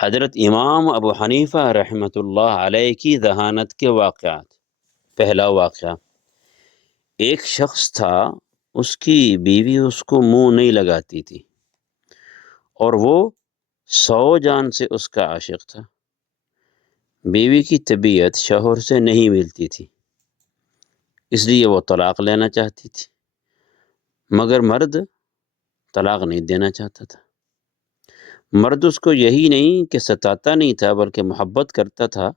حضرت امام ابو حنیفہ رحمۃ اللہ علیہ کی ذہانت کے واقعات۔ پہلا واقعہ، ایک شخص تھا، اس کی بیوی اس کو منہ نہیں لگاتی تھی اور وہ 100 جان سے اس کا عاشق تھا۔ بیوی کی طبیعت شوہر سے نہیں ملتی تھی، اس لیے وہ طلاق لینا چاہتی تھی، مگر مرد طلاق نہیں دینا چاہتا تھا۔ مرد اس کو یہی نہیں کہ ستاتا نہیں تھا بلکہ محبت کرتا تھا،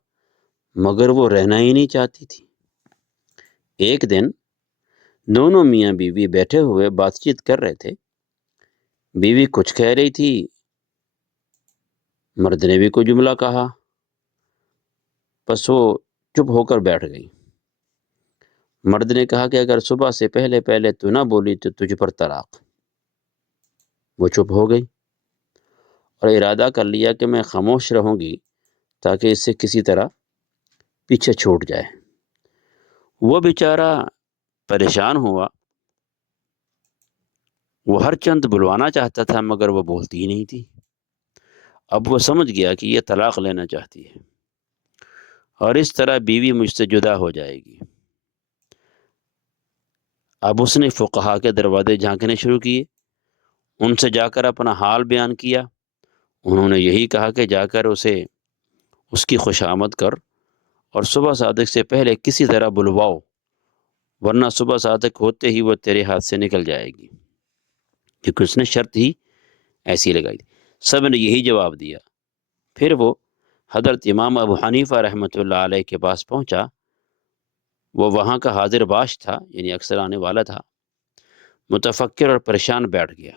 مگر وہ رہنا ہی نہیں چاہتی تھی۔ ایک دن دونوں میاں بیوی بیٹھے ہوئے بات چیت کر رہے تھے۔ بیوی کچھ کہہ رہی تھی، مرد نے بھی کوئی جملہ کہا، بس وہ چپ ہو کر بیٹھ گئی۔ مرد نے کہا کہ اگر صبح سے پہلے تو نہ بولی تو تجھ پر طلاق۔ وہ چپ ہو گئی اور ارادہ کر لیا کہ میں خاموش رہوں گی تاکہ اس سے کسی طرح پیچھے چھوٹ جائے۔ وہ بیچارہ پریشان ہوا، وہ ہر چند بلوانا چاہتا تھا مگر وہ بولتی ہی نہیں تھی۔ اب وہ سمجھ گیا کہ یہ طلاق لینا چاہتی ہے اور اس طرح بیوی مجھ سے جدا ہو جائے گی۔ اب اس نے فقہا کے دروازے جھانکنے شروع کیے، ان سے جا کر اپنا حال بیان کیا۔ انہوں نے یہی کہا کہ جا کر اس کی خوشامد کر اور صبح صادق سے پہلے کسی طرح بلواؤ، ورنہ صبح صادق ہوتے ہی وہ تیرے ہاتھ سے نکل جائے گی، کیونکہ اس نے شرط ہی ایسی لگائی تھی۔ سب نے یہی جواب دیا۔ پھر وہ حضرت امام ابو حنیفہ رحمۃ اللہ علیہ کے پاس پہنچا۔ وہ وہاں کا حاضر باش تھا، یعنی اکثر آنے والا تھا، متفکر اور پریشان بیٹھ گیا۔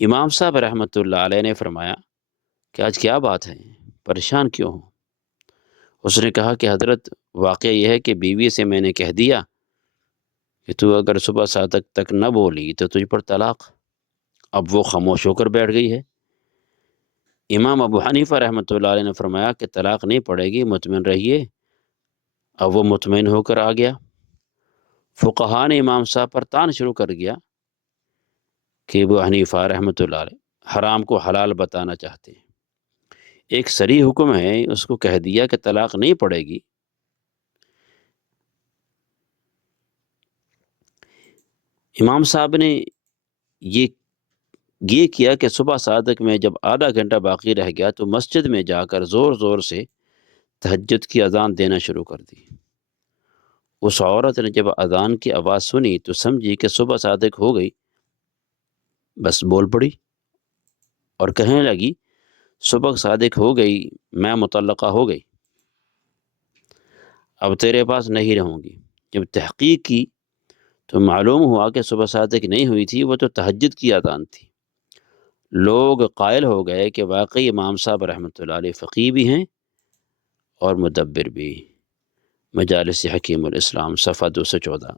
امام صاحب رحمۃ اللہ علیہ نے فرمایا کہ آج کیا بات ہے، پریشان کیوں ہو؟ اس نے کہا کہ حضرت، واقعہ یہ ہے کہ بیوی سے میں نے کہہ دیا کہ تو اگر صبح صادق تک نہ بولی تو تجھ پر طلاق۔ اب وہ خاموش ہو کر بیٹھ گئی ہے۔ امام ابو حنیفہ رحمۃ اللہ علیہ نے فرمایا کہ طلاق نہیں پڑے گی، مطمئن رہیے۔ اب وہ مطمئن ہو کر آ گیا۔ فقہا نے امام صاحب پر تان شروع کر دیا کہ ابو حنیفہ رحمۃ اللہ علیہ حرام کو حلال بتانا چاہتے ہیں۔ ایک صریح حکم ہے، اس کو کہہ دیا کہ طلاق نہیں پڑے گی۔ امام صاحب نے یہ کیا کہ صبح صادق میں جب آدھا گھنٹہ باقی رہ گیا تو مسجد میں جا کر زور زور سے تہجد کی اذان دینا شروع کر دی۔ اس عورت نے جب اذان کی آواز سنی تو سمجھی کہ صبح صادق ہو گئی، بس بول پڑی اور کہنے لگی، صبح صادق ہو گئی، میں مطلقہ ہو گئی، اب تیرے پاس نہیں رہوں گی۔ جب تحقیق کی تو معلوم ہوا کہ صبح صادق نہیں ہوئی تھی، وہ تو تہجد کی اذان تھی۔ لوگ قائل ہو گئے کہ واقعی امام صاحب رحمۃ اللہ علیہ فقیہ بھی ہیں اور مدبر بھی۔ مجالس حکیم الاسلام، صفحہ 214۔